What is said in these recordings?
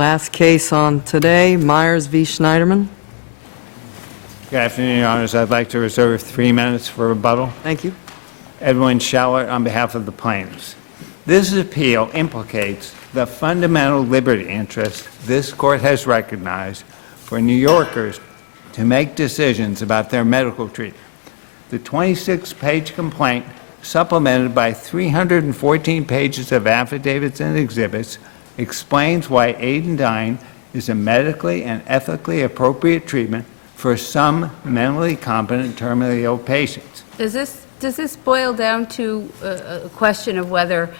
Last case on today, Myers v. Schneiderman. Good afternoon, Your Honors. I'd like to reserve 3 minutes for rebuttal. Thank you. Edwin Shallert on behalf of the plaintiffs. This appeal implicates the fundamental liberty interest this court has recognized for New Yorkers to make decisions about their medical treatment. The 26-page complaint, supplemented by 314 pages of affidavits and exhibits, explains why aid and dying is a medically and ethically appropriate treatment for some mentally competent terminally ill patients. Does this boil down to a question of whether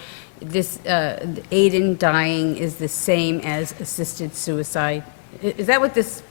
this aid in dying is the same as assisted suicide? Is that what this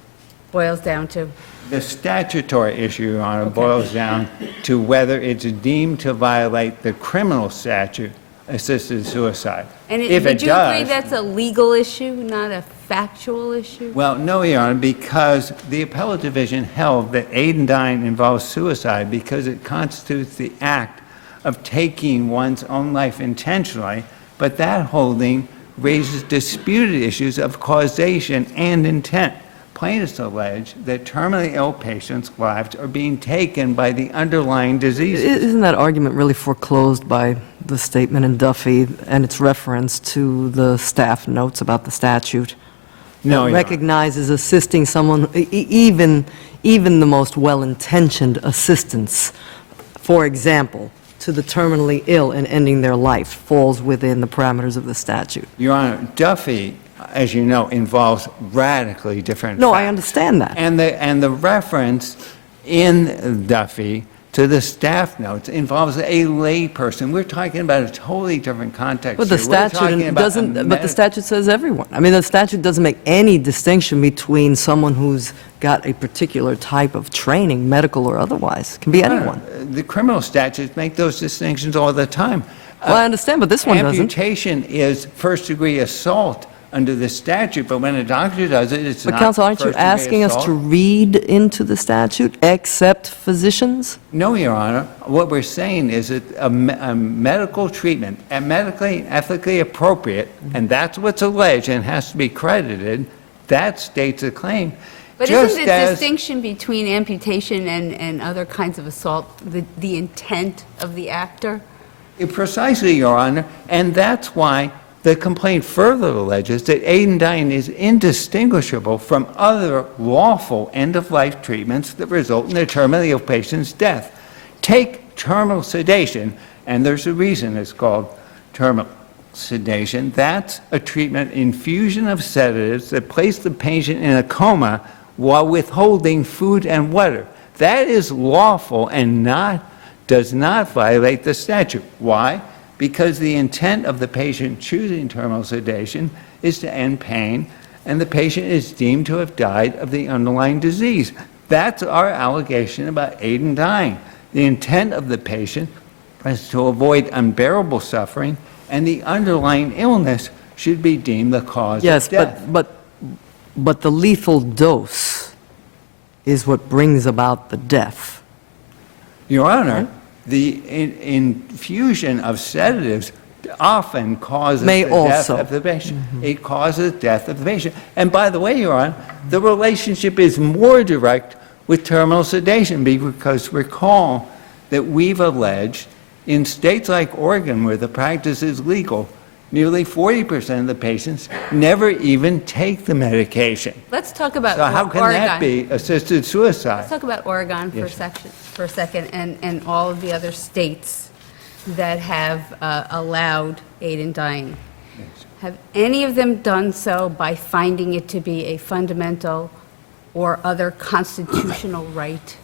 boils down to? The statutory issue, Your Honor, boils down to whether it's deemed to violate the criminal statute, assisted suicide. And if would it you does, agree that's a legal issue, not a factual issue? well, no, Your Honor, because the appellate division held that aid and dying involves suicide because it constitutes the act of taking one's own life intentionally, but that holding raises disputed issues of causation and intent. Plaintiffs allege that terminally ill patients' lives are being taken by the underlying diseases. Isn't that argument really foreclosed by the statement in Duffy and its reference to the staff notes about the statute? No, It Your recognizes assisting someone, even the most well-intentioned assistance, for example, to the terminally ill and ending their life, falls within the parameters of the statute. Your Honor, Duffy, as you know, involves radically different No, facts. I understand that. And the reference in Duffy to the staff notes involves a lay person. We're talking about a totally different context But the here. We're talking statute about doesn't, a but the statute says everyone. I mean, the statute doesn't make any distinction between someone who's got a particular type of training, medical or otherwise. It can be anyone. The criminal statutes make those distinctions all the time. Well, I understand, but this one doesn't. Amputation is first-degree assault under the statute, but when a doctor does it, it's But not counsel, aren't you first-degree asking us assault. to read into the statute, except physicians? No, Your Honor. What we're saying is that a medical treatment, and medically, ethically appropriate, and that's what's alleged and has to be credited, that states a claim. But Just isn't the as- distinction between amputation and other kinds of assault the intent of the actor? Precisely, Your Honor, and that's why the complaint further alleges that aid and dying is indistinguishable from other lawful end-of-life treatments that result in a terminally ill patient's death. Take terminal sedation, and there's a reason it's called terminal sedation. That's a treatment infusion of sedatives that place the patient in a coma while withholding food and water. That is lawful and does not violate the statute. Why? Because the intent of the patient choosing terminal sedation is to end pain, and the patient is deemed to have died of the underlying disease. That's our allegation about aid and dying. The intent of the patient is to avoid unbearable suffering, and the underlying illness should be deemed the cause Yes, of death. but the lethal dose is what brings about the death. Your Honor, the infusion of sedatives often causes May the death also. of the patient. It causes death of the patient. And by the way, Your Honor, the relationship is more direct with terminal sedation because recall that we've alleged in states like Oregon, where the practice is legal, nearly 40% of the patients never even take the medication. Let's talk about So how can Oregon. that be assisted suicide? Let's talk about Oregon Yes. for a second, and all of the other states that have allowed aid in dying. Have any of them done so by finding it to be a fundamental or other constitutional right?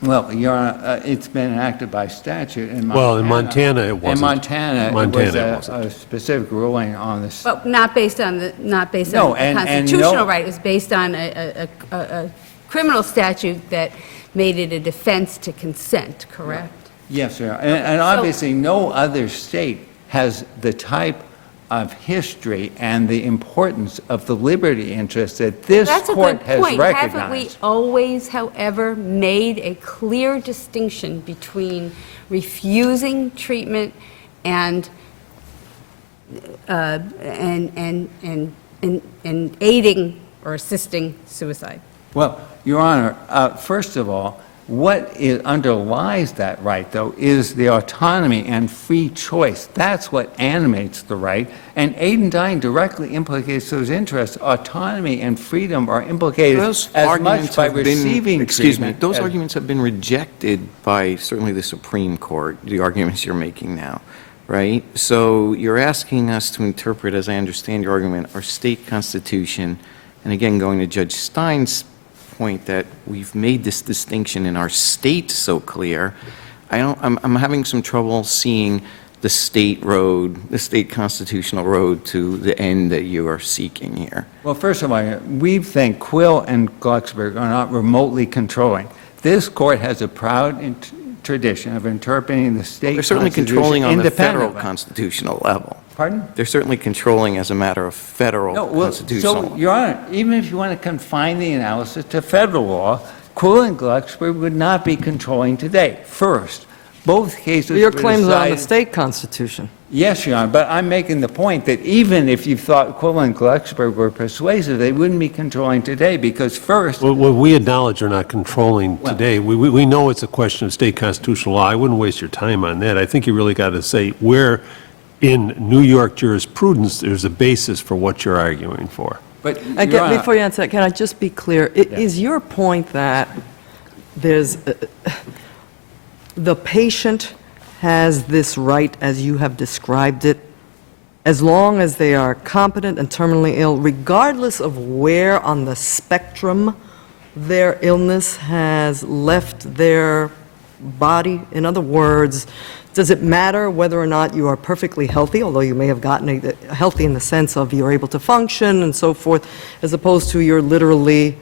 Well, Your Honor, it's been enacted by statute in Montana. Well, in Montana, it wasn't. In Montana, Montana, it it was wasn't. a specific ruling on this. But not based on the No, the and constitutional no- right. It was based on a criminal statute that made it a defense to consent, correct? Yes, sir. And obviously, no other state has the type of history and the importance of the liberty interest that this That's a court good has point. Haven't we recognized. always, however, made a clear distinction between refusing treatment and in aiding or assisting suicide. Well, Your Honor, first of all, what underlies that right, though, is the autonomy and free choice. That's what animates the right, and aid and dying directly implicates those interests. Autonomy and freedom are implicated Those as arguments much by have been, receiving excuse me, treatment those as- arguments have been rejected by certainly the Supreme Court, the arguments you're making now, right? So you're asking us to interpret, as I understand your argument, our state constitution, and again, going to Judge Stein's point that we've made this distinction in our state so clear, I'm having some trouble seeing the state road, the state constitutional road to the end that you are seeking here. Well, first of all, we think Quill and Glucksberg are not remotely controlling. This court has a proud tradition of interpreting the state They're certainly constitution controlling on the federal independently. constitutional level. Pardon? They're certainly controlling as a matter of federal No, well, constitutional. so, Your Honor, even if you want to confine the analysis to federal law, Quill and Glucksberg would not be controlling today. First, both cases Your were claims are on the decided- state constitution. Yes, Your Honor, but I'm making the point that even if you thought Quill and Glucksberg were persuasive, they wouldn't be controlling today because first, Well, we acknowledge they're not controlling today. We know it's a question of state constitutional law. I wouldn't waste your time on that. I think you really got to say where in New York jurisprudence there's a basis for what you're arguing for. but Your Honor, Before you answer that, can I just be clear? Is your point that there's, the patient has this right, as you have described it, as long as they are competent and terminally ill, regardless of where on the spectrum their illness has left their body? In other words, does it matter whether or not you are perfectly healthy, although you may have gotten healthy in the sense of you're able to function and so forth, as opposed to you're literally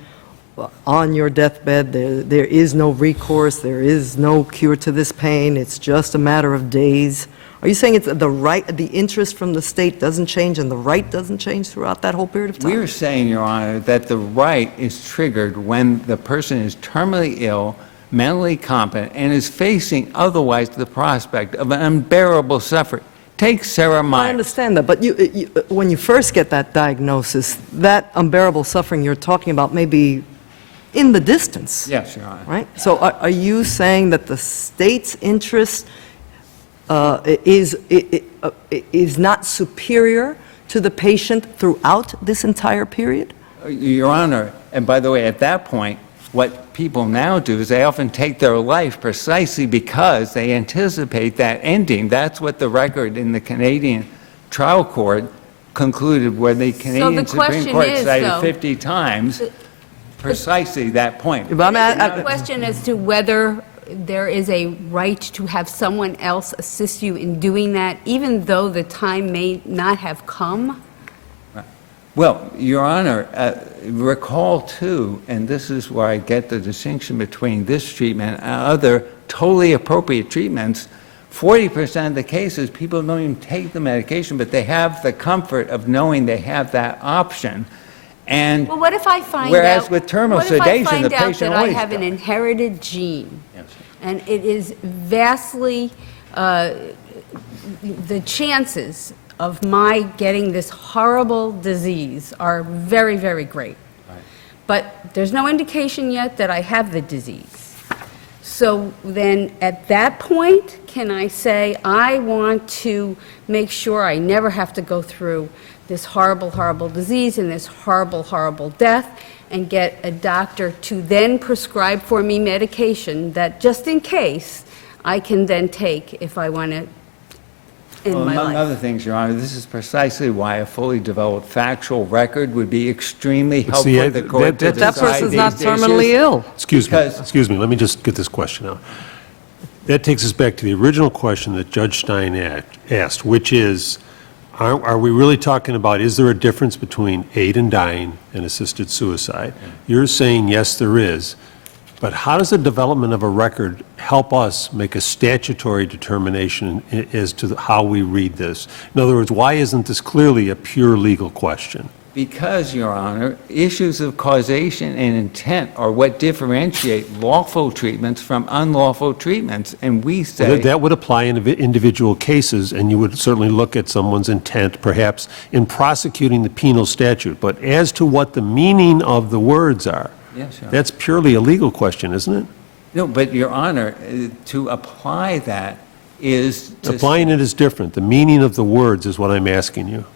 on your deathbed, there is no recourse, there is no cure to this pain, it's just a matter of days? Are you saying it's the right, the interest from the state doesn't change and the right doesn't change throughout that whole period of time? we're saying, Your Honor, that the right is triggered when the person is terminally ill, mentally competent, and is facing otherwise the prospect of an unbearable suffering. Take Sarah I Myers. understand that, but when you first get that diagnosis, that unbearable suffering you're talking about may be in the distance. Yes, Your Honor. Right? So are you saying that the state's interest is not superior to the patient throughout this entire period? Your Honor, and by the way, at that point, what people now do is they often take their life precisely because they anticipate that ending. That's what the record in the Canadian trial court concluded, where the Canadian Supreme question Court is, cited though, 50 times precisely that point. But I'm The question as to whether there is a right to have someone else assist you in doing that, even though the time may not have come? Well, Your Honor, recall too, and this is where I get the distinction between this treatment and other totally appropriate treatments, 40% of the cases, people don't even take the medication, but they have the comfort of knowing they have that option. And Well, what if I find out... whereas with terminal sedation, the What if I find out patient that I always have an does. inherited gene, Yes. and it is vastly, the chances of my getting this horrible disease are very, very great. But there's no indication yet that I have the disease. So then, at that point, can I say, I want to make sure I never have to go through this horrible, horrible disease and this horrible, horrible death, and get a doctor to then prescribe for me medication that, just in case, I can then take if I want to end Well, my among life? other things, Your Honor, this is precisely why a fully developed factual record would be extremely helpful see, for the court to that That decide person's not these terminally issues. ill. Because- Excuse me, let me just get this question out. That takes us back to the original question that Judge Stein asked, which is, are we really talking about, is there a difference between aid and dying and assisted suicide? You're saying, yes, there is. But how does the development of a record help us make a statutory determination as to how we read this? In other words, why isn't this clearly a pure legal question? Because, Your Honor, issues of causation and intent are what differentiate lawful treatments from unlawful treatments, and we Well, say... that would apply in individual cases, and you would certainly look at someone's intent, perhaps, in prosecuting the penal statute. But as to what the meaning of the words are, Yes, Your Honor. that's purely a legal question, isn't it? No, but, Your Honor, to apply that is to... Applying it is different. The meaning of the words is what I'm asking you.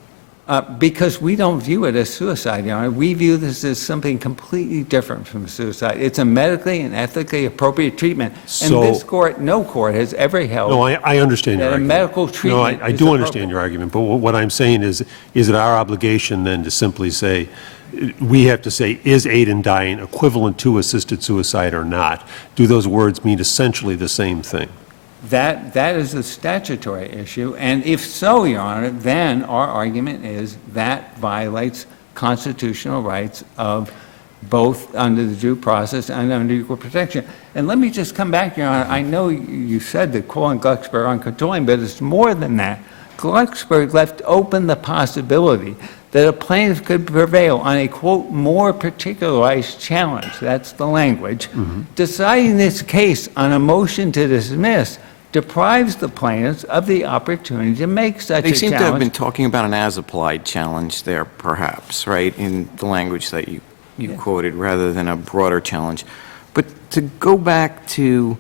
Because we don't view it as suicide, Your Honor. We view this as something completely different from suicide. It's a medically and ethically appropriate treatment. So- And this court, no court has ever held... No, I understand your That a argument. medical treatment No, I is do appropriate. understand your argument, but what I'm saying is it our obligation then to simply say, we have to say, is aid in dying equivalent to assisted suicide or not? Do those words mean essentially the same thing? That is a statutory issue, and if so, Your Honor, then our argument is that violates constitutional rights of both under the due process and under equal protection. And let me just come back, Your Honor. I know you said that Cole and Glucksberg aren't controlling, but it's more than that. Glucksberg left open the possibility that a plaintiff could prevail on a, quote, more particularized challenge, that's the language. Deciding this case on a motion to dismiss deprives the plaintiffs of the opportunity to make such a They seem to have been challenge. talking about an as-applied challenge there, perhaps, right, in the language that you quoted, rather than a broader challenge. But to go back to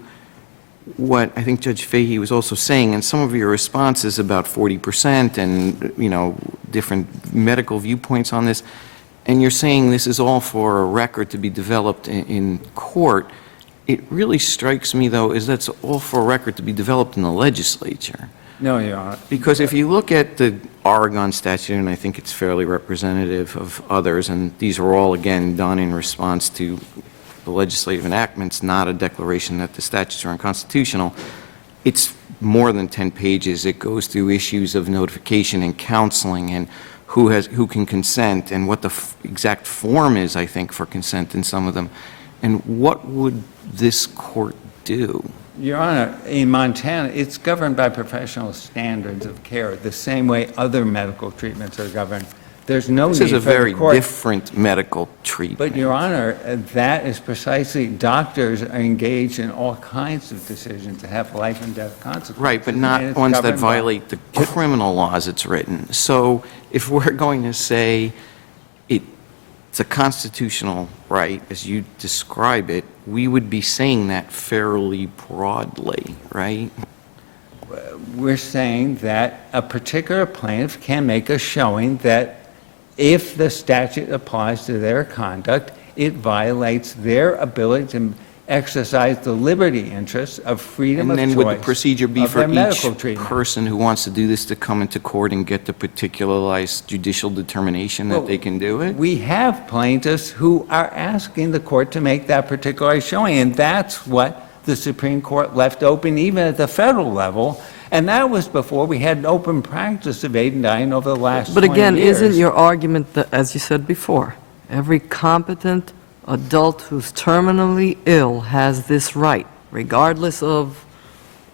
what I think Judge Fahey was also saying, and some of your responses about 40% and, you know, different medical viewpoints on this, and you're saying this is all for a record to be developed in court, it really strikes me, though, is that's all for a record to be developed in the legislature. No, Your Honor. Because if you look at the Oregon statute, and I think it's fairly representative of others, and these are all, again, done in response to the legislative enactments, not a declaration that the statutes are unconstitutional, it's more than 10 pages. It goes through issues of notification and counseling and who can consent and what the exact form is, I think, for consent in some of them. And what would this court do? Your Honor, in Montana, it's governed by professional standards of care, the same way other medical treatments are governed. There's no need This is for a the very court... different medical treatment. But, Your Honor, that is precisely, doctors are engaged in all kinds of decisions that have life and death consequences. Right, but and not it's ones that governed by- violate the criminal laws it's written. So if we're going to say it's a constitutional right, as you describe it, we would be saying that fairly broadly, right? We're saying that a particular plaintiff can make a showing that if the statute applies to their conduct, it violates their ability to exercise the liberty interests of freedom And of choice then would the procedure be of for their each medical treatment. person who wants to do this to come into court and get the particularized judicial determination that Well, they can do it? We have plaintiffs who are asking the court to make that particular showing, and that's what the Supreme Court left open even at the federal level. And that was before we had an open practice of aid and dying over the last 20 But years. again, isn't your argument that, as you said before, every competent adult who's terminally ill has this right, regardless of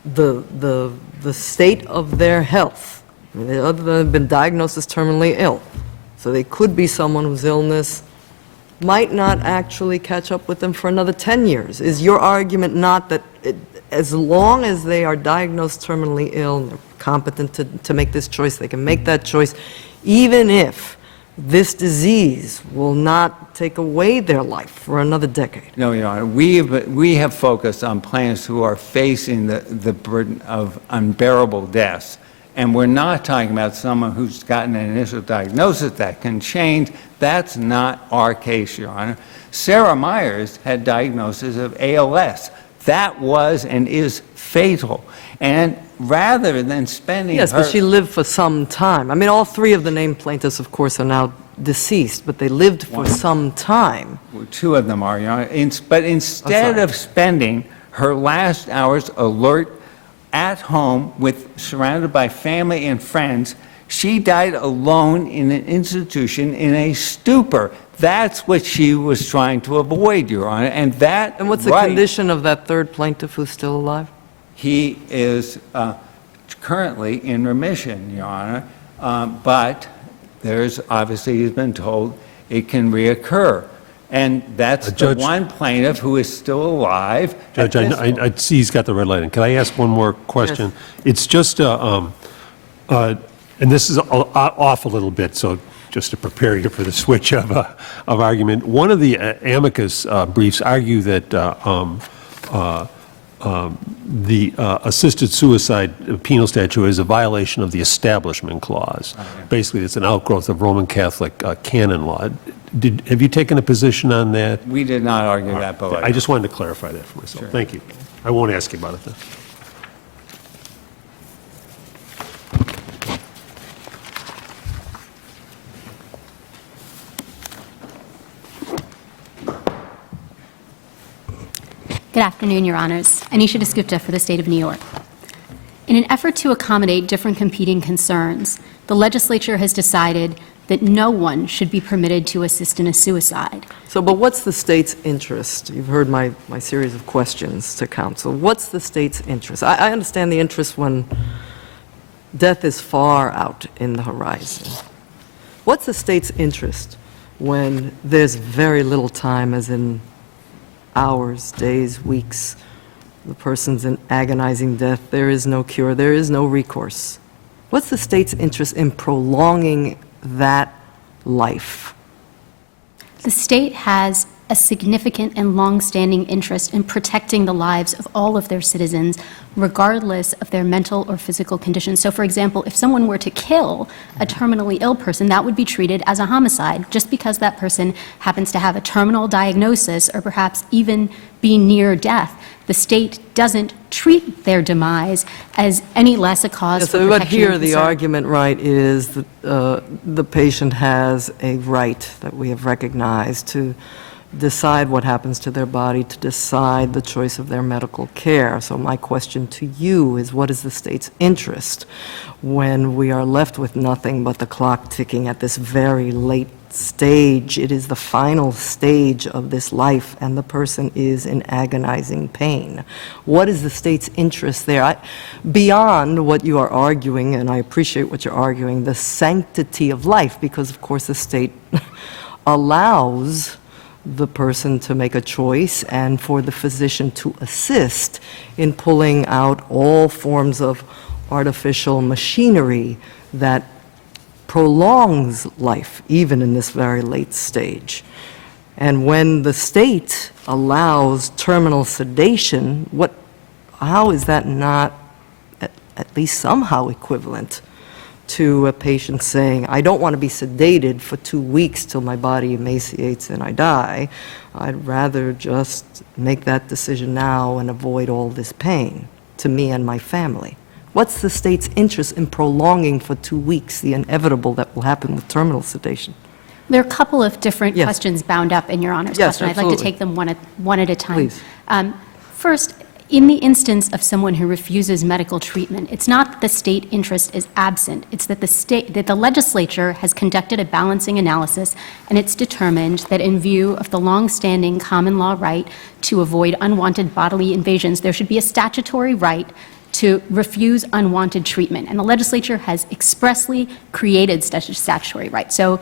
the state of their health? I mean, other than been diagnosed as terminally ill. So they could be someone whose illness might not actually catch up with them for another 10 years. Is your argument not that as long as they are diagnosed terminally ill and they're competent to make this choice, they can make that choice, even if this disease will not take away their life for another decade? No, Your Honor. We have focused on plaintiffs who are facing the burden of unbearable deaths. And we're not talking about someone who's gotten an initial diagnosis that can change. That's not our case, Your Honor. Sarah Myers had diagnosis of ALS. That was and is fatal. And rather than spending Yes, her... but she lived for some time. I mean, all three of the named plaintiffs, of course, are now deceased, but they lived for some time. Two of them are, Your Honor. But instead sorry. of spending her last hours alert at home surrounded by family and friends, she died alone in an institution in a stupor. That's what she was trying to avoid, Your Honor, and that And what's the right, condition of that third plaintiff who's still alive? he is currently in remission, Your Honor, but there's obviously, he's been told, it can reoccur. And that's the Judge- one plaintiff who is still alive. at Judge, this I see he's got the red light on. Can I ask one more question? It's just, and this is off a little bit, so just to prepare you for the switch of argument. One of the amicus briefs argue that the assisted suicide penal statute is a violation of the Establishment Clause. Basically, it's an outgrowth of Roman Catholic canon law. Have you taken a position on that? We did not argue that below. I just wanted to clarify that for myself. Thank you. I won't ask you about it then. Good afternoon, Your Honors. Anisha Dasgupta for the State of New York. In an effort to accommodate different competing concerns, the legislature has decided that no one should be permitted to assist in a suicide. So, but what's the state's interest? You've heard my series of questions to counsel. What's the state's interest? I understand the interest when death is far out in the horizon. What's the state's interest when there's very little time, as in hours, days, weeks, the person's in agonizing death, there is no cure, there is no recourse? What's the state's interest in prolonging that life? The state has a significant and long-standing interest in protecting the lives of all of their citizens, regardless of their mental or physical condition. So, for example, if someone were to kill a terminally ill person, that would be treated as a homicide, just because that person happens to have a terminal diagnosis or perhaps even be near death. The state doesn't treat their demise as any less a cause for So, protection. but here and the concern. argument, right, is that the patient has a right that we have recognized to decide what happens to their body, to decide the choice of their medical care. So my question to you is, what is the state's interest when we are left with nothing but the clock ticking at this very late stage? It is the final stage of this life, and the person is in agonizing pain. What is the state's interest there? Beyond what you are arguing, and I appreciate what you're arguing, the sanctity of life, because of course the state allows the person to make a choice and for the physician to assist in pulling out all forms of artificial machinery that prolongs life, even in this very late stage. And when the state allows terminal sedation, how is that not at least somehow equivalent to a patient saying, I don't want to be sedated for 2 weeks till my body emaciates and I die. I'd rather just make that decision now and avoid all this pain to me and my family. What's the state's interest in prolonging for 2 weeks the inevitable that will happen with terminal sedation? There are a couple of different Yes. questions bound up in Your Honor's Yes, question. I'd like to absolutely. take them one at a time. Please. First, in the instance of someone who refuses medical treatment, it's not that the state interest is absent. It's that the legislature has conducted a balancing analysis, and it's determined that in view of the longstanding common law right to avoid unwanted bodily invasions, there should be a statutory right to refuse unwanted treatment. And the legislature has expressly created such a statutory right. So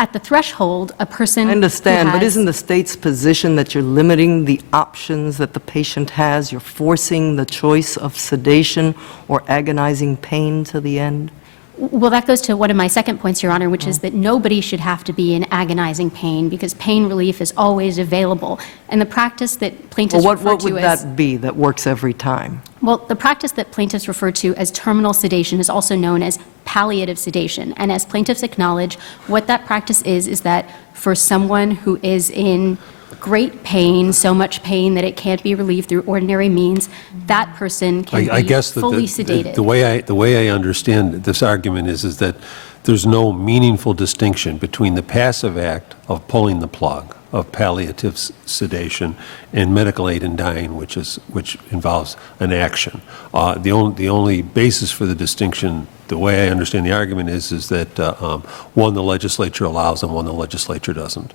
at the threshold, a person I understand, who but has- isn't the state's position that you're limiting the options that the patient has? You're forcing the choice of sedation or agonizing pain to the end? Well, that goes to one of my second points, Your Honor, which is that nobody should have to be in agonizing pain because pain relief is always available. And the practice that plaintiffs Well, refer what to would as... that be that works every time? Well, the practice that plaintiffs refer to as terminal sedation is also known as palliative sedation. And as plaintiffs acknowledge, what that practice is that for someone who is in great pain, so much pain that it can't be relieved through ordinary means, that person can I be guess that fully sedated. the way I understand this argument is that there's no meaningful distinction between the passive act of pulling the plug, of palliative sedation, and medical aid in dying, which involves an action. The only basis for the distinction, the way I understand the argument is that one the legislature allows and one the legislature doesn't.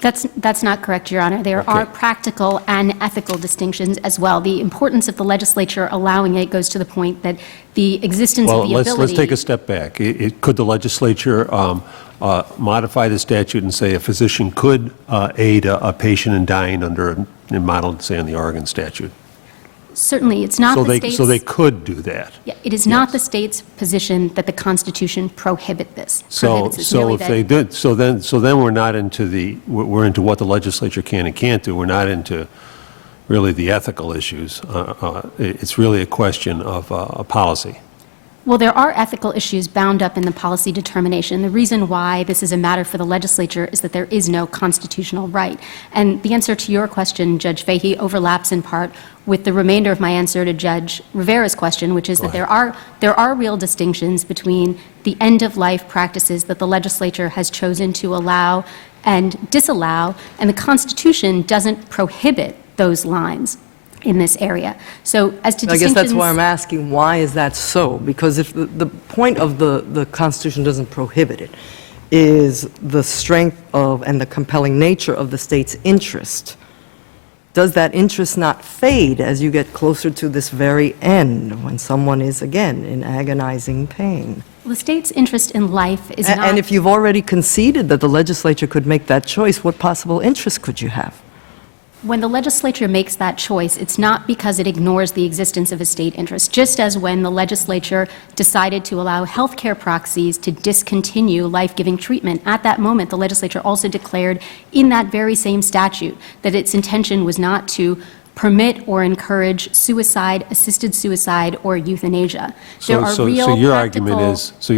That's not correct, Your Honor. There are Okay. practical and ethical distinctions as well. The importance of the legislature allowing it goes to the point that the existence Well, of the let's ability... take a step back. Could the legislature modify the statute and say a physician could aid a patient in dying under a model, say, in the Oregon statute? Certainly, it's not the state's... So they could do that? Yeah, it is not the state's position that the Constitution prohibits this. So merely if that- they did, so then we're not into we're into what the legislature can and can't do. We're not into really the ethical issues. It's really a question of a policy. Well, there are ethical issues bound up in the policy determination. The reason why this is a matter for the legislature is that there is no constitutional right. And the answer to your question, Judge Fahey, overlaps in part with the remainder of my answer to Judge Rivera's question, which is that there are real distinctions between the end-of-life practices that the legislature has chosen to allow and disallow, and the Constitution doesn't prohibit those lines in this area. So as to I guess distinctions... that's why I'm asking, why is that so? Because if the point of the Constitution doesn't prohibit it is the strength of and the compelling nature of the state's interest, does that interest not fade as you get closer to this very end when someone is, again, in agonizing pain? The state's interest in life is not... And if you've already conceded that the legislature could make that choice, what possible interest could you have? When the legislature makes that choice, it's not because it ignores the existence of a state interest, just as when the legislature decided to allow healthcare proxies to discontinue life-giving treatment. At that moment, the legislature also declared in that very same statute that its intention was not to permit or encourage suicide, assisted suicide, or euthanasia. There are real So your practical...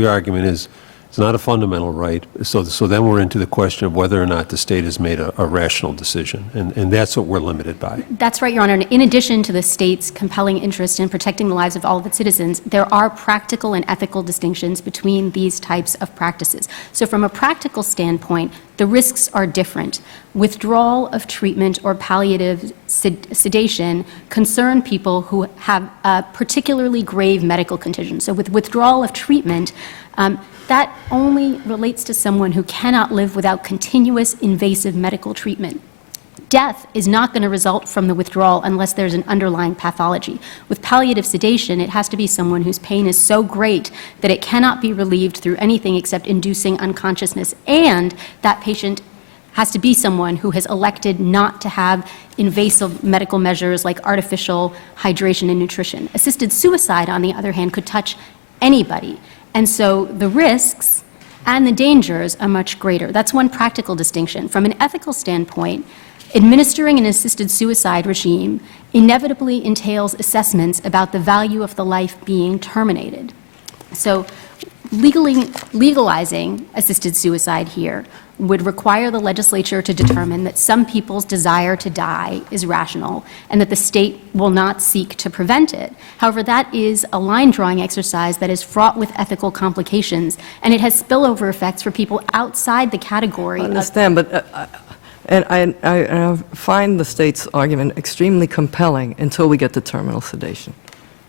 argument is it's not a fundamental right. So then we're into the question of whether or not the state has made a rational decision, and that's what we're limited by. That's right, Your Honor. And in addition to the state's compelling interest in protecting the lives of all of its citizens, there are practical and ethical distinctions between these types of practices. So from a practical standpoint, the risks are different. Withdrawal of treatment or palliative sedation concern people who have a particularly grave medical condition. So with withdrawal of treatment, that only relates to someone who cannot live without continuous invasive medical treatment. Death is not going to result from the withdrawal unless there's an underlying pathology. With palliative sedation, it has to be someone whose pain is so great that it cannot be relieved through anything except inducing unconsciousness, and that patient has to be someone who has elected not to have invasive medical measures like artificial hydration and nutrition. Assisted suicide, on the other hand, could touch anybody. And so the risks and the dangers are much greater. That's one practical distinction. From an ethical standpoint, administering an assisted suicide regime inevitably entails assessments about the value of the life being terminated. So legalizing assisted suicide here would require the legislature to determine that some people's desire to die is rational and that the state will not seek to prevent it. However, that is a line-drawing exercise that is fraught with ethical complications, and it has spillover effects for people outside the category I of... understand, but I find the state's argument extremely compelling until we get to terminal sedation.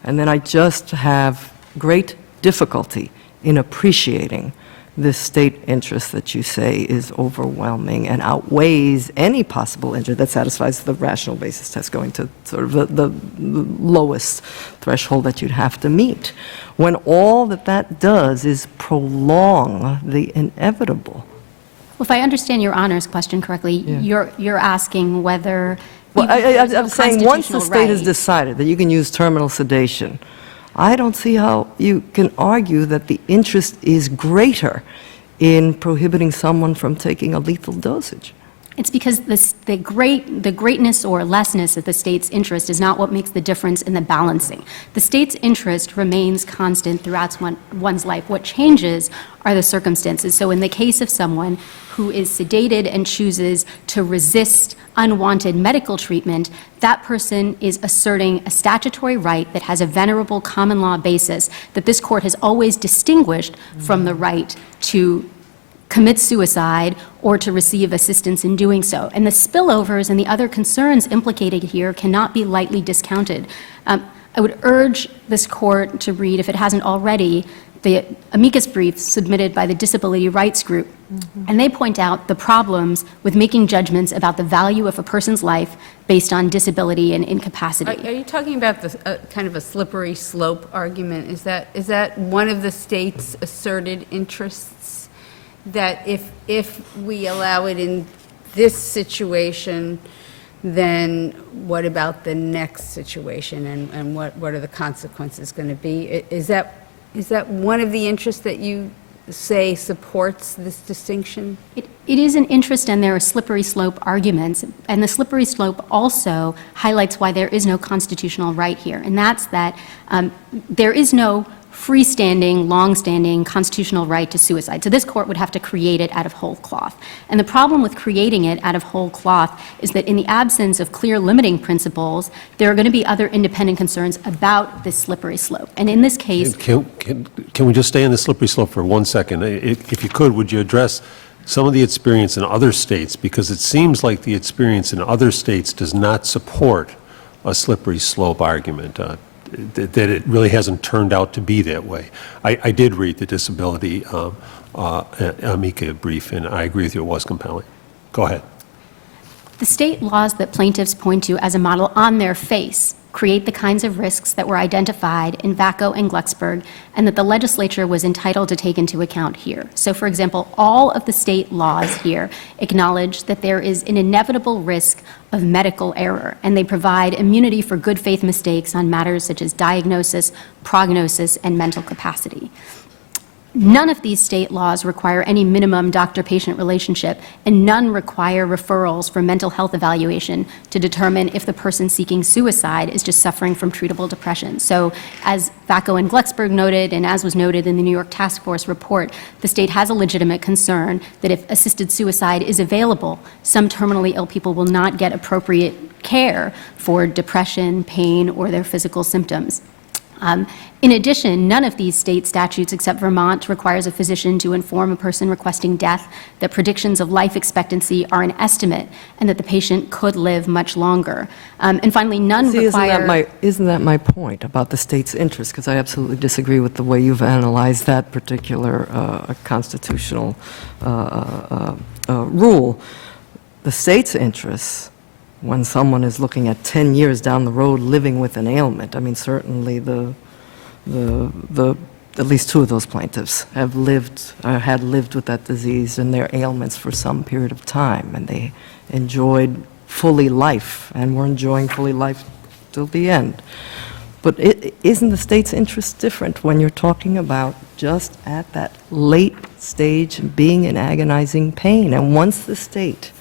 And then I just have great difficulty in appreciating this state interest that you say is overwhelming and outweighs any possible interest that satisfies the rational basis test, going to sort of the lowest threshold that you'd have to meet, when all that does is prolong the inevitable. Well, if I understand Your Honor's question correctly, you're asking whether... Well, there's no I'm saying once the constitutional state has right- decided that you can use terminal sedation, I don't see how you can argue that the interest is greater in prohibiting someone from taking a lethal dosage. It's because the greatness or lessness of the state's interest is not what makes the difference in the balancing. The state's interest remains constant throughout one's life. What changes are the circumstances. So in the case of someone who is sedated and chooses to resist unwanted medical treatment, that person is asserting a statutory right that has a venerable common law basis that this court has always distinguished from the right to commit suicide or to receive assistance in doing so. And the spillovers and the other concerns implicated here cannot be lightly discounted. I would urge this court to read, if it hasn't already, the amicus brief submitted by the Disability Rights Group, and they point out the problems with making judgments about the value of a person's life based on disability and incapacity. Are you talking about the kind of a slippery slope argument? Is that one of the state's asserted interests? That if we allow it in this situation, then what about the next situation, and what are the consequences going to be? Is that one of the interests that you say supports this distinction? It is an interest, and there are slippery slope arguments, and the slippery slope also highlights why there is no constitutional right here, and that's that there is no freestanding, long-standing constitutional right to suicide. So this court would have to create it out of whole cloth. And the problem with creating it out of whole cloth is that in the absence of clear limiting principles, there are going to be other independent concerns about this slippery slope. And in this case... Can we just stay on the slippery slope for 1 second? If you could, would you address some of the experience in other states? Because it seems like the experience in other states does not support a slippery slope argument. That it really hasn't turned out to be that way. I did read the disability amica brief, and I agree with you, it was compelling. Go ahead. The state laws that plaintiffs point to as a model on their face create the kinds of risks that were identified in Vacco and Glucksberg and that the legislature was entitled to take into account here. So, for example, all of the state laws here acknowledge that there is an inevitable risk of medical error, and they provide immunity for good faith mistakes on matters such as diagnosis, prognosis, and mental capacity. None of these state laws require any minimum doctor-patient relationship, and none require referrals for mental health evaluation to determine if the person seeking suicide is just suffering from treatable depression. So, as Vacco and Glucksberg noted, and as was noted in the New York Task Force report, the state has a legitimate concern that if assisted suicide is available, some terminally ill people will not get appropriate care for depression, pain, or their physical symptoms. In addition, none of these state statutes except Vermont requires a physician to inform a person requesting death that predictions of life expectancy are an estimate and that the patient could live much longer. And finally, none require... Isn't that my point about the state's interest? Because I absolutely disagree with the way you've analyzed that particular constitutional rule. The state's interests, when someone is looking at 10 years down the road living with an ailment. I mean, certainly at least two of those plaintiffs have had lived with that disease and their ailments for some period of time, and they enjoyed fully life and were enjoying fully life till the end. But isn't the state's interest different when you're talking about just at that late stage being in agonizing pain? And once the state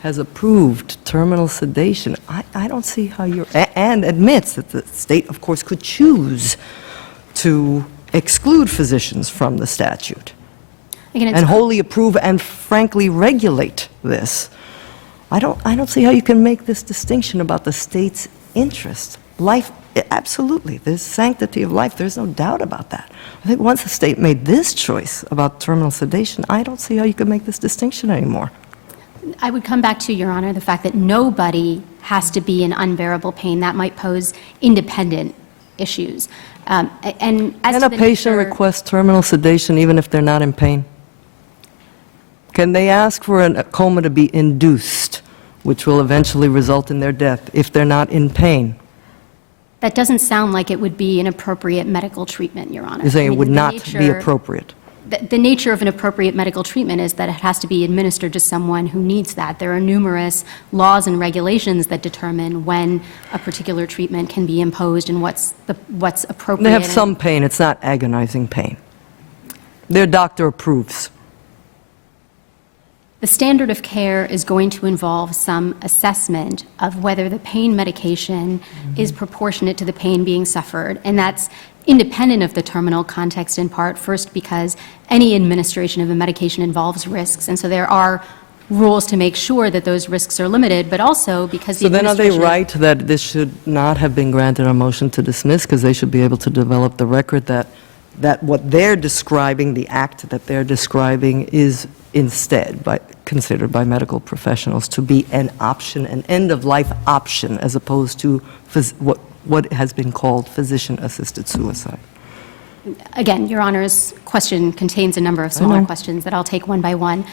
has approved terminal sedation, I don't see how and admits that the state, of course, could choose to exclude physicians from the statute and wholly approve and frankly regulate this. I don't see how you can make this distinction about the state's interest. Life, absolutely, there's sanctity of life, there's no doubt about that. I think once the state made this choice about terminal sedation, I don't see how you can make this distinction anymore. I would come back to, Your Honor, the fact that nobody has to be in unbearable pain. That might pose independent issues. And as Can to a the patient nature- request terminal sedation even if they're not in pain? Can they ask for a coma to be induced, which will eventually result in their death, if they're not in pain? That doesn't sound like it would be an appropriate medical treatment, Your Honor. You're saying I it mean, would the not be nature- appropriate? The nature of an appropriate medical treatment is that it has to be administered to someone who needs that. There are numerous laws and regulations that determine when a particular treatment can be imposed and what's appropriate. They have some pain, it's not agonizing pain. Their doctor approves. The standard of care is going to involve some assessment of whether the pain medication is proportionate to the pain being suffered, and that's independent of the terminal context in part, first because any administration of a medication involves risks, and so there are rules to make sure that those risks are limited, but also because the So then are they administration of- right that this should not have been granted a motion to dismiss, because they should be able to develop the record that what they're describing, the act that they're describing, is instead considered by medical professionals to be an option, an end-of-life option, as opposed to what has been called physician-assisted suicide? Again, Your Honor's question contains a number of smaller questions that I'll take one by one.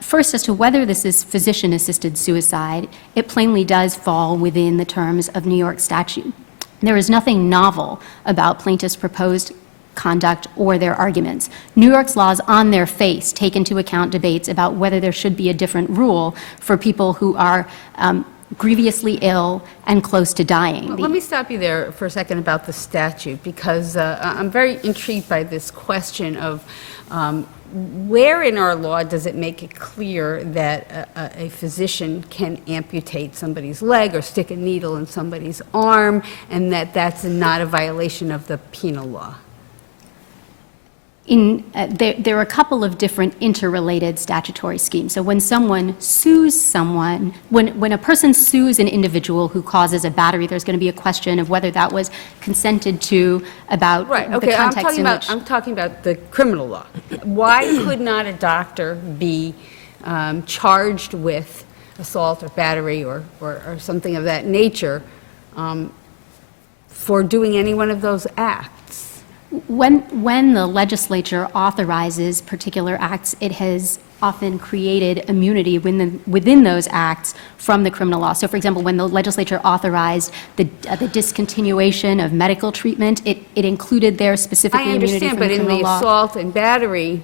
First, as to whether this is physician-assisted suicide, it plainly does fall within the terms of New York statute. There is nothing novel about plaintiffs' proposed conduct or their arguments. New York's laws on their face take into account debates about whether there should be a different rule for people who are grievously ill and close to dying. Let me stop you there for a second about the statute, because I'm very intrigued by this question of where in our law does it make it clear that a physician can amputate somebody's leg or stick a needle in somebody's arm, and that that's not a violation of the penal law? There are a couple of different interrelated statutory schemes. So when someone sues someone, when a person sues an individual who causes a battery, there's going to be a question of whether that was consented to, about Right, the okay, context in which. I'm talking about the criminal law. Why could not a doctor be charged with assault or battery or something of that nature for doing any one of those acts? When the legislature authorizes particular acts, it has often created immunity within those acts from the criminal law. So, for example, when the legislature authorized the discontinuation of medical treatment, it included their specifically immunity from the criminal law. I understand, but in the assault and battery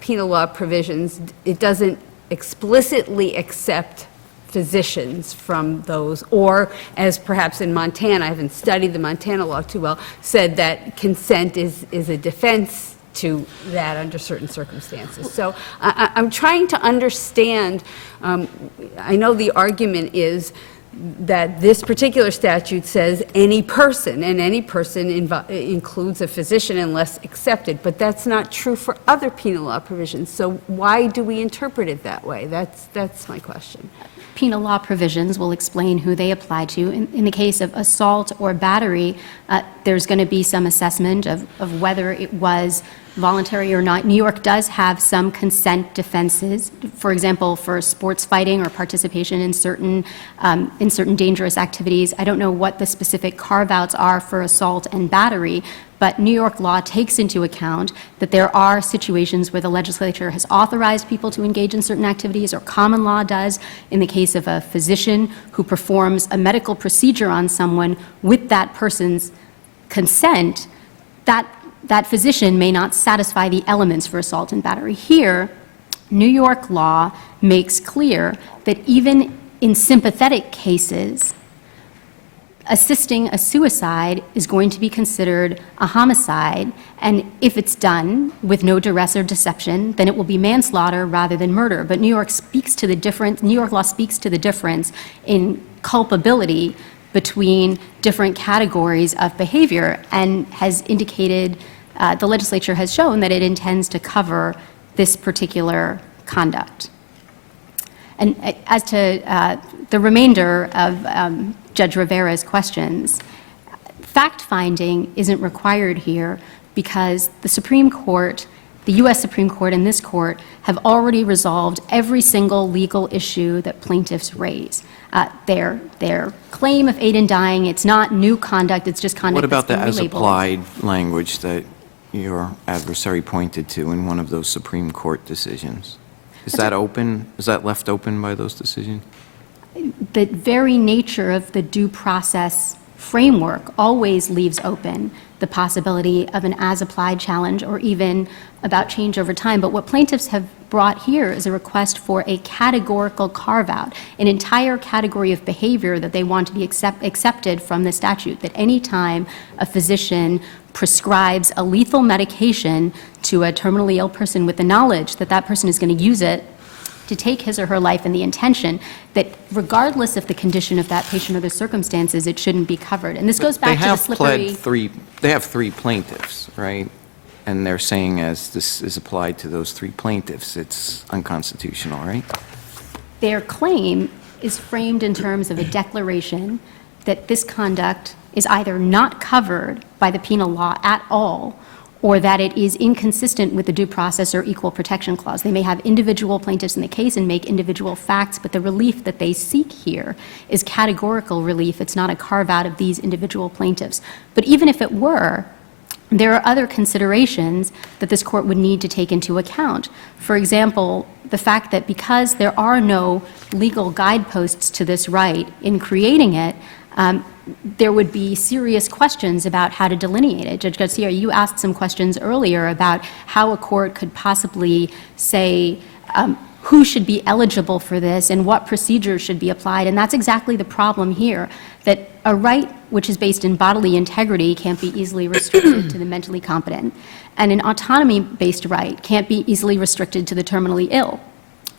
penal law provisions, it doesn't explicitly accept physicians from those, or as perhaps in Montana, I haven't studied the Montana law too well, said that consent is a defense to that under certain circumstances. So I'm trying to understand, I know the argument is that this particular statute says any person, and any person includes a physician unless accepted, but that's not true for other penal law provisions. So why do we interpret it that way? That's my question. Penal law provisions will explain who they apply to. In the case of assault or battery, there's going to be some assessment of whether it was voluntary or not. New York does have some consent defenses, for example, for sports fighting or participation in certain dangerous activities. I don't know what the specific carve-outs are for assault and battery, but New York law takes into account that there are situations where the legislature has authorized people to engage in certain activities, or common law does. In the case of a physician who performs a medical procedure on someone with that person's consent, that physician may not satisfy the elements for assault and battery. Here, New York law makes clear that even in sympathetic cases, assisting a suicide is going to be considered a homicide, and if it's done with no duress or deception, then it will be manslaughter rather than murder. But New York law speaks to the difference in culpability between different categories of behavior, and has indicated, the legislature has shown that it intends to cover this particular conduct. And as to the remainder of Judge Rivera's questions, fact-finding isn't required here because the Supreme Court, the U.S. Supreme Court and this court have already resolved every single legal issue that plaintiffs raise. Their claim of aid in dying, it's not new conduct, it's just conduct that's been relabeled. What about the as-applied language that your adversary pointed to in one of those Supreme Court decisions? Is that open? Is that left open by those decisions? The very nature of the due process framework always leaves open the possibility of an as-applied challenge or even about change over time. But what plaintiffs have brought here is a request for a categorical carve-out, an entire category of behavior that they want to be accepted from the statute, that any time a physician prescribes a lethal medication to a terminally ill person with the knowledge that that person is going to use it to take his or her life, and the intention that regardless of the condition of that patient or the circumstances, it shouldn't be covered. And this goes back to the slippery... They have three plaintiffs, right? And they're saying as this is applied to those three plaintiffs, it's unconstitutional, right? Their claim is framed in terms of a declaration that this conduct is either not covered by the penal law at all, or that it is inconsistent with the due process or equal protection clause. They may have individual plaintiffs in the case and make individual facts, but the relief that they seek here is categorical relief. It's not a carve-out of these individual plaintiffs. But even if it were, there are other considerations that this court would need to take into account. For example, the fact that because there are no legal guideposts to this right in creating it, there would be serious questions about how to delineate it. Judge Garcia, you asked some questions earlier about how a court could possibly say who should be eligible for this and what procedures should be applied, and that's exactly the problem here, that a right which is based in bodily integrity can't be easily restricted to the mentally competent, and an autonomy-based right can't be easily restricted to the terminally ill.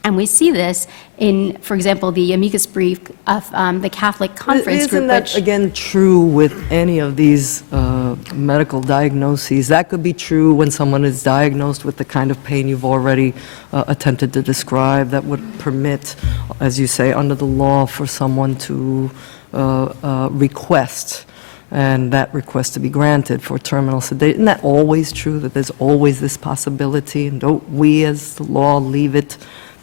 And we see this in, for example, the amicus brief of the Catholic Conference Group, Isn't that, which... again, true with any of these medical diagnoses? That could be true when someone is diagnosed with the kind of pain you've already attempted to describe that would permit, as you say, under the law for someone to request, and that request to be granted for terminal sedation. Isn't that always true, that there's always this possibility? And don't we, as the law, leave it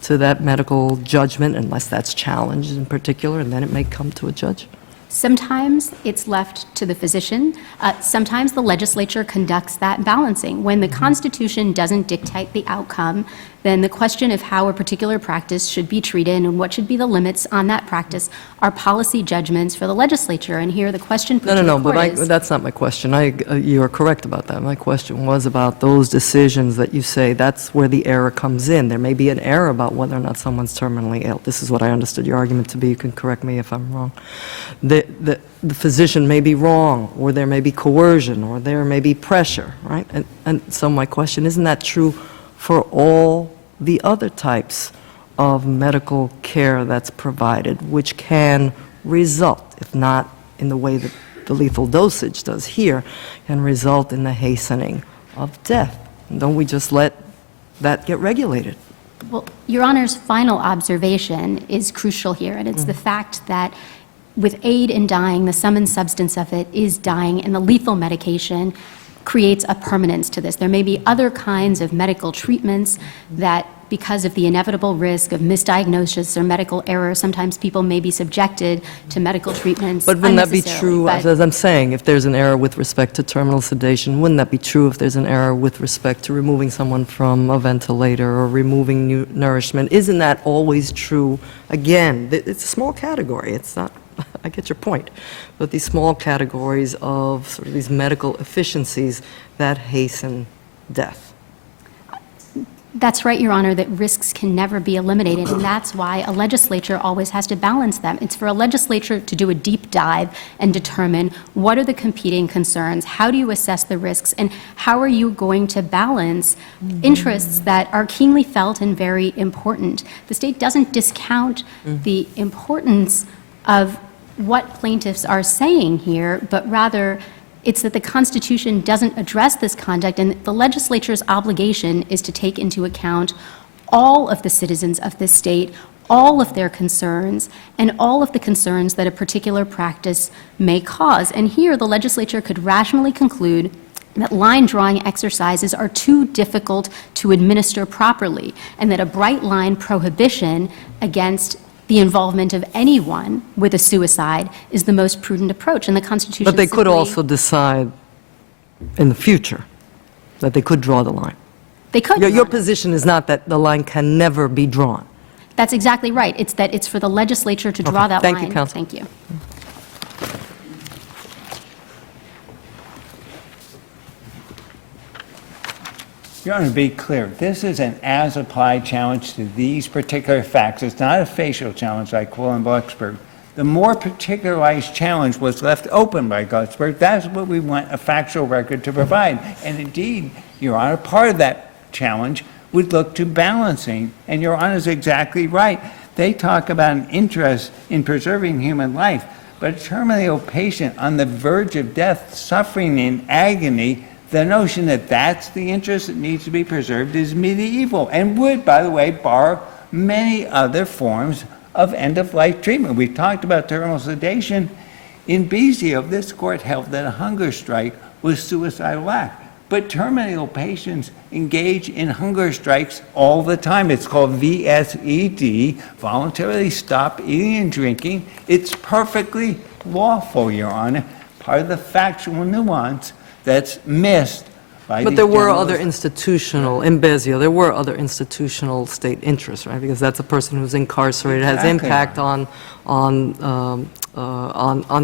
to that medical judgment unless that's challenged in particular, and then it may come to a judge? Sometimes it's left to the physician. Sometimes the legislature conducts that balancing. When the Constitution doesn't dictate the outcome, then the question of how a particular practice should be treated and what should be the limits on that practice are policy judgments for the legislature. And here the question put to the court is... But that's not my question. You are correct about that. My question was about those decisions that you say that's where the error comes in. There may be an error about whether or not someone's terminally ill. This is what I understood your argument to be. You can correct me if I'm wrong. The physician may be wrong, or there may be coercion, or there may be pressure, right? And so my question, isn't that true for all the other types of medical care that's provided, which can result, if not in the way that the lethal dosage does here, can result in the hastening of death? And don't we just let that get regulated? Well, Your Honor's final observation is crucial here, and it's the fact that with aid in dying, the sum and substance of it is dying, and the lethal medication creates a permanence to this. There may be other kinds of medical treatments that, because of the inevitable risk of misdiagnosis or medical error, sometimes people may be subjected to medical treatments But wouldn't that be unnecessarily, true, but- as I'm saying, if there's an error with respect to terminal sedation, wouldn't that be true if there's an error with respect to removing someone from a ventilator or removing nourishment? Isn't that always true? Again, it's a small category. It's not, I get your point, but these small categories of sort of these medical efficiencies that hasten death. That's right, Your Honor, that risks can never be eliminated, and that's why a legislature always has to balance them. It's for a legislature to do a deep dive and determine what are the competing concerns, how do you assess the risks, and how are you going to balance interests that are keenly felt and very important. The state doesn't discount the importance of what plaintiffs are saying here, but rather it's that the Constitution doesn't address this conduct, and the legislature's obligation is to take into account all of the citizens of this state, all of their concerns, and all of the concerns that a particular practice may cause. And here, the legislature could rationally conclude that line drawing exercises are too difficult to administer properly, and that a bright line prohibition against the involvement of anyone with a suicide is the most prudent approach, and the Constitution But they could simply- also decide in the future that they could draw the line. They could. Your Your Honor. position is not that the line can never be drawn. That's exactly right. It's that it's for the legislature to draw that line. Thank you, counsel. Thank you. Your Honor, to be clear, this is an as-applied challenge to these particular facts. It's not a facial challenge like Quill and Glucksberg. The more particularized challenge was left open by Glucksberg. That's what we want a factual record to provide. And indeed, Your Honor, part of that challenge would look to balancing. And Your Honor is exactly right. They talk about an interest in preserving human life, but a terminally ill patient on the verge of death, suffering in agony, the notion that that's the interest that needs to be preserved is medieval and would, by the way, bar many other forms of end-of-life treatment. We talked about terminal sedation. In Bezio, this court held that a hunger strike was suicidal act. But terminally ill patients engage in hunger strikes all the time. It's called VSED, voluntarily stop eating and drinking. It's perfectly lawful, Your Honor. Part of the factual nuance that's missed by But these there were general- other institutional, in Bezio, there were other institutional state interests, right? Because that's a person who's incarcerated, has Exactly. impact on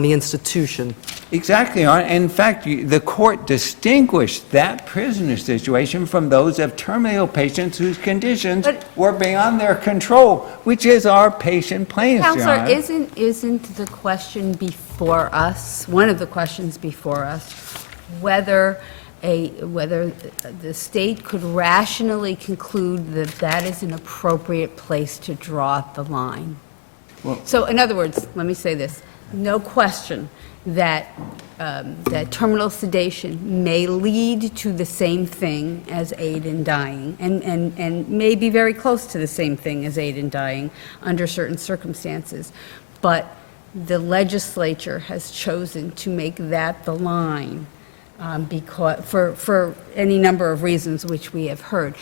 the institution. Exactly. In fact, the court distinguished that prisoner situation from those of terminal patients whose conditions But- were beyond their control, which is our patient plaintiffs, Your Counselor, Honor. isn't the question before us, one of the questions before us, whether the state could rationally conclude that that is an appropriate place to draw the line? So in other words, let me say this, no question that terminal sedation may lead to the same thing as aid in dying, and may be very close to the same thing as aid in dying under certain circumstances. But the legislature has chosen to make that the line because, for any number of reasons which we have heard.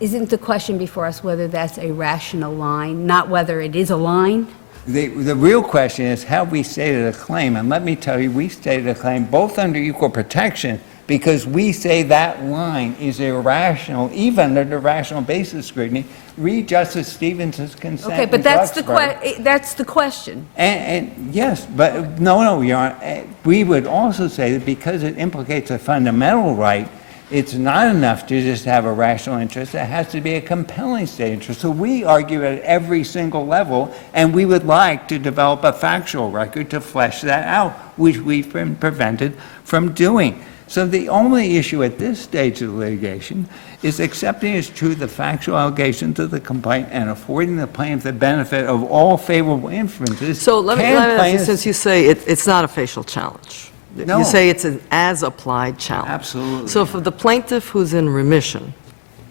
Isn't the question before us whether that's a rational line, not whether it is a line? The real question is, have we stated a claim? And let me tell you, we stated a claim both under equal protection, because we say that line is irrational, even under rational basis scrutiny. Read Justice Stevens' consent. Okay, but in that's the Glucksberg. that's the question. And yes, but no, Your Honor, we would also say that because it implicates a fundamental right, it's not enough to just have a rational interest. It has to be a compelling state interest. So we argue at every single level, and we would like to develop a factual record to flesh that out, which we've been prevented from doing. So the only issue at this stage of the litigation is accepting as true the factual allegations of the complaint and affording the plaintiff the benefit of all favorable inferences. So let me Can ask you, plaintiffs- since you say it's not a facial challenge. No. You say it's an as-applied challenge. Absolutely. So for the plaintiff who's in remission,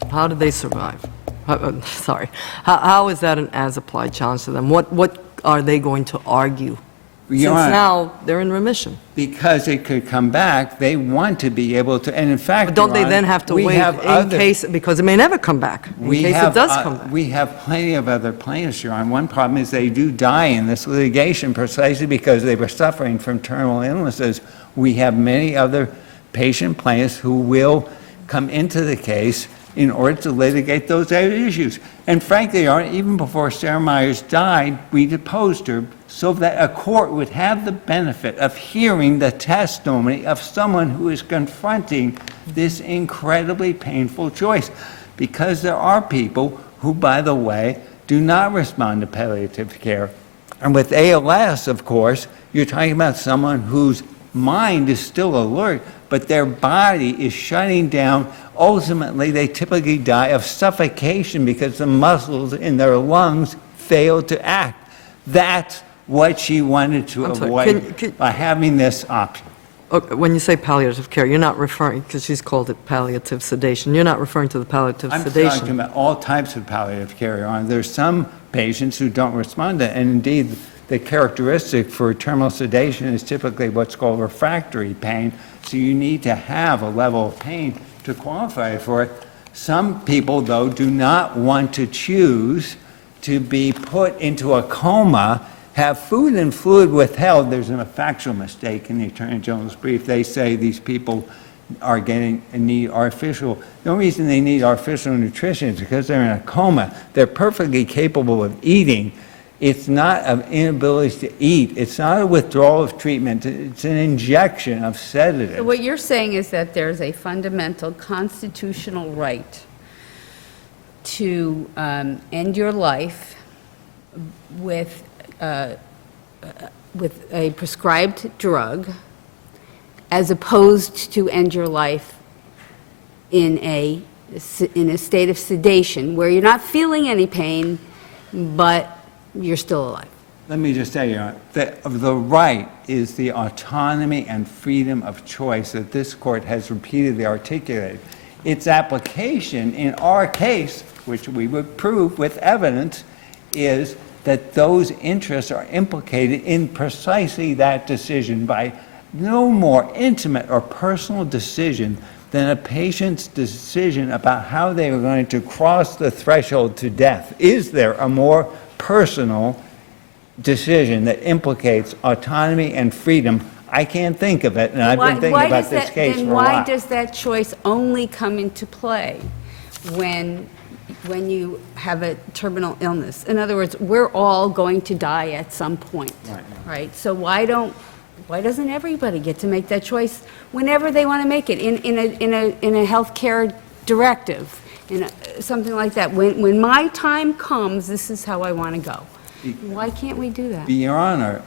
how did they survive? Sorry. How is that an as-applied challenge to them? What are they going to argue? Since Your Honor, now they're in remission. because it could come back, they want to be able to, and in fact, But don't Your they Honor, then have to we wait have in other- case, because it may never come back, in We case it have, does come back? We have plenty of other plaintiffs, Your Honor. One problem is they do die in this litigation precisely because they were suffering from terminal illnesses. We have many other patient plaintiffs who will come into the case in order to litigate those other issues. And frankly, Your Honor, even before Sarah Myers died, we deposed her so that a court would have the benefit of hearing the testimony of someone who is confronting this incredibly painful choice. Because there are people who, by the way, do not respond to palliative care. And with ALS, of course, you're talking about someone whose mind is still alert, but their body is shutting down. Ultimately, they typically die of suffocation because the muscles in their lungs fail to act. That's what she wanted to I'm sorry, avoid by having this option. Okay, when you say palliative care, you're not referring, because she's called it palliative sedation, you're not referring to the palliative I'm sedation. talking about all types of palliative care, Your Honor. There's some patients who don't respond to it, and indeed, the characteristic for terminal sedation is typically what's called refractory pain, so you need to have a level of pain to qualify for it. Some people, though, do not want to choose to be put into a coma, have food and fluid withheld. There's a factual mistake in the Attorney General's brief. They say these people are getting and need artificial. The only reason they need artificial nutrition is because they're in a coma. They're perfectly capable of eating. It's not an inability to eat. It's not a withdrawal of treatment. It's an injection of sedative. So what you're saying is that there's a fundamental constitutional right to end your life with a prescribed drug, as opposed to end your life in a state of sedation, where you're not feeling any pain, but you're still alive. Let me just tell you, that the right is the autonomy and freedom of choice that this court has repeatedly articulated. Its application in our case, which we would prove with evidence, is that those interests are implicated in precisely that decision by no more intimate or personal decision than a patient's decision about how they are going to cross the threshold to death. Is there a more personal decision that implicates autonomy and freedom I can't think of it, and I've been thinking Why about does this that- case for a Then why while. does that choice only come into play when you have a terminal illness? In other words, we're all going to die at some point, right? So why doesn't everybody get to make that choice whenever they want to make it in a healthcare directive, something like that? When my time comes, this is how I want to go. Why can't we do that? Your Honor,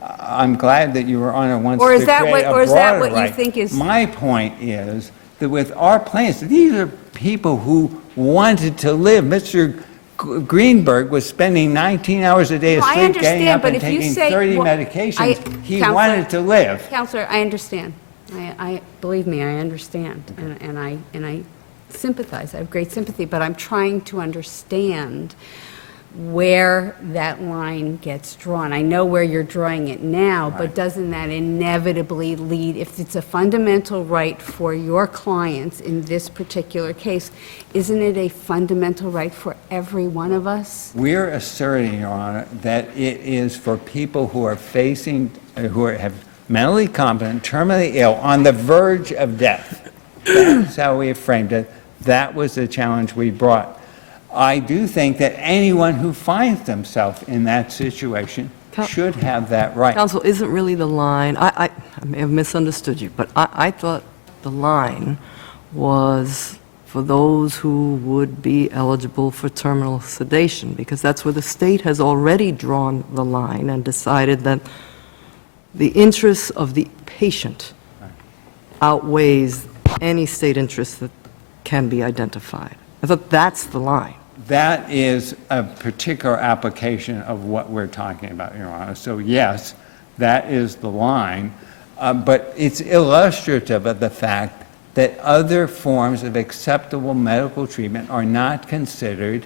I'm glad that Your Honor wants Or to is that create what- a or is that broader what you right. think is- My point is that with our plans, these are people who wanted to live. Mr. Greenberg was spending 19 hours a day No, I asleep, getting understand, up but and if you taking say- 30 well, medications. He Counselor- wanted to live. Counselor, I understand. Believe me, I understand, and I sympathize. I have great sympathy, but I'm trying to understand where that line gets drawn. I know where you're drawing it now, but Right. doesn't that inevitably lead, if it's a fundamental right for your clients in this particular case, isn't it a fundamental right for every one of us? We're asserting, Your Honor, that it is for people who are facing, have mentally competent, terminally ill, on the verge of death. That's how we have framed it. That was the challenge we brought. I do think that anyone who finds themselves in that situation should have that right. Counsel, isn't really the line, I may have misunderstood you, but I thought the line was for those who would be eligible for terminal sedation, because that's where the state has already drawn the line and decided that the interests of the patient outweighs any state interest that can be identified. I thought that's the line. That is a particular application of what we're talking about, Your Honor. So yes, that is the line, but it's illustrative of the fact that other forms of acceptable medical treatment are not considered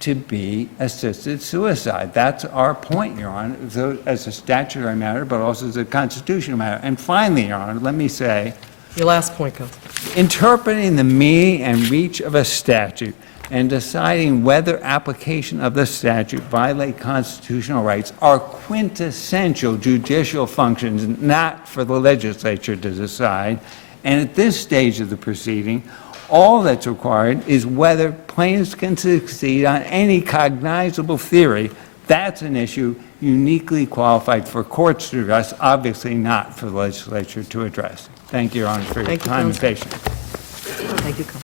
to be assisted suicide. That's our point, Your Honor, so as a statutory matter, but also as a constitutional matter. And finally, Your Honor, let me say, Your last point, Counsel. interpreting the meaning and reach of a statute and deciding whether application of the statute violate constitutional rights are quintessential judicial functions, not for the legislature to decide. And at this stage of the proceeding, all that's required is whether plaintiffs can succeed on any cognizable theory. That's an issue uniquely qualified for courts to address, obviously not for the legislature to address. Thank you, Your Honor, for your Thank you, time and Counsel. patience. Thank you, Counsel.